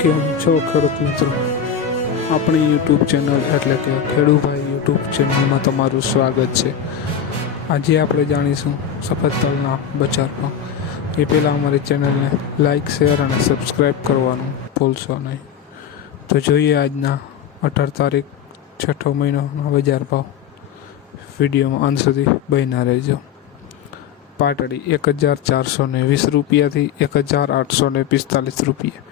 કેમ છો? ખેડૂત મિત્રો. આપણી યુટ્યુબ ચેનલ એટલે કે ખેડૂભાઈ યુટ્યુબ ચેનલમાં તમારું સ્વાગત છે. આજે આપણે જાણીશું સફેદ તલના બજાર એ પહેલાં અમારી ચેનલને લાઇક શેર અને સબસ્ક્રાઈબ કરવાનું ભૂલશો નહીં. તો જોઈએ આજના અઢાર તારીખ, છઠ્ઠો મહિનોના બજાર ભાવ. વિડીયોમાં અંત સુધી બન્યા રહેજો. પાટડી એક હજાર ચારસો ને વીસ રૂપિયાથી એક હજાર આઠસો પિસ્તાલીસ રૂપિયા.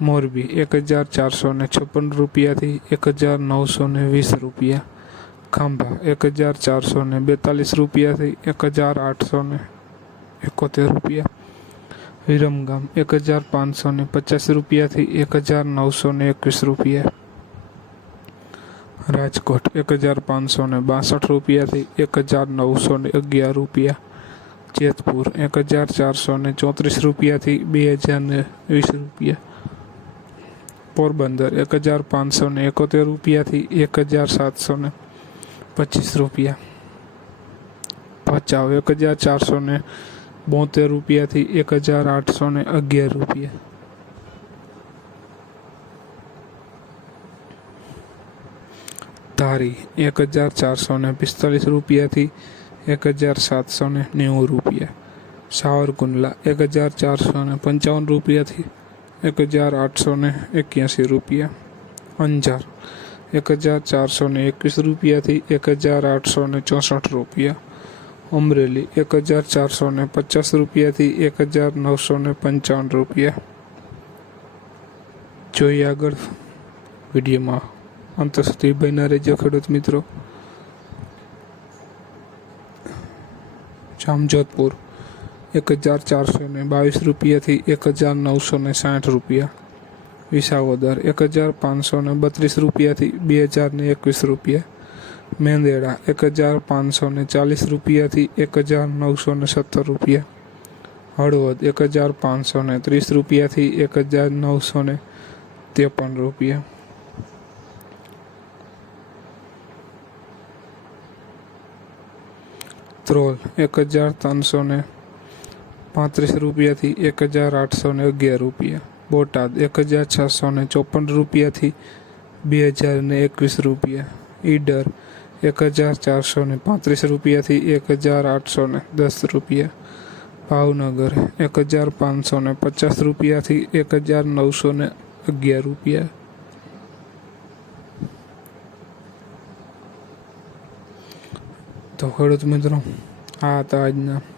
મોરબી, એક હજાર ચારસો ને છપ્પન રૂપિયાથી એક હજાર નવસો ને વીસ રૂપિયા. ખાંભા, એક હજાર ચારસો ને બેતાલીસ રૂપિયાથી એક હજાર આઠસો ને એકોતેર રૂપિયા. વિરમગામ, એક હજાર પાંચસો ને પચાસ રૂપિયાથી એક હજાર નવસો ને એકવીસ રૂપિયા. રાજકોટ, એક હજાર પાંચસો ને બાસઠ રૂપિયાથી એક હજાર નવસો ને અગિયાર રૂપિયા. જેતપુર, એક હજાર ચારસો ને ચોત્રીસ રૂપિયાથી બે હજાર ને વીસ રૂપિયા. પોરબંદર એક હજાર પાંચસો ને એકોતેર રૂપિયાથી એક હજાર સાતસો ને પચીસ રૂપિયા. ભચાઉ એક હજાર ચારસો ને બોતેર રૂપિયાથી એક હજાર આઠસો ને અગિયાર રૂપિયા. ધારી એક હજાર ચારસો ને પિસ્તાલીસ રૂપિયાથી એક હજાર સાતસો ને નેવું રૂપિયા. સાવરકુંડલા એક હજાર ચારસો ને પંચાવન રૂપિયાથી એક હજાર આઠસો ને એક્યાસી રૂપિયા. અંજાર. એક હજાર ચારસો ને એકવીસ રૂપિયાથી એક હજાર આઠસો ને ચોસઠ રૂપિયા. અમરેલી. એક હજાર ચારસો ને પચાસ રૂપિયાથી એક હજાર નવસો ને પંચાવન રૂપિયા. જોઈએ આગળ વિડીયોમાં. અંત સુધી બન્યા રહેજો ખેડૂત મિત્રો. જામજોધપુર. એક હજાર ચારસો ને બાવીસ રૂપિયાથી એક હજાર નવસો ને સાઠ રૂપિયા. વિસાવદર, એક હજાર પાંચસો ને બત્રીસ રૂપિયાથી બે હજાર ને એકવીસ રૂપિયા. મેંદેડા, એક હજાર પાંચસો ને ચાલીસ રૂપિયાથી એક હજાર નવસો ને સત્તર રૂપિયા. હળવદ, એક હજાર પાંચસો ને ત્રીસ રૂપિયાથી એક હજાર નવસો ને ત્રેપન રૂપિયા. ત્રોલ, એક હજાર ત્રણસો ને પાંત્રીસ રૂપિયાથી એક હજાર આઠસો ને અગિયાર રૂપિયા. બોટાદ એક હજાર છસો ને ચોપન રૂપિયાથી બે હજાર ને એકવીસ રૂપિયા. ઈડર એક હજાર ચારસો ને પાંત્રીસ રૂપિયાથી એક હજાર આઠસો ને દસ રૂપિયા. ભાવનગર એક હજાર પાંચસો ને પચાસ રૂપિયાથી એક હજાર નવસો ને અગિયાર રૂપિયા. તો ખેડૂત મિત્રો, આ હતા આજના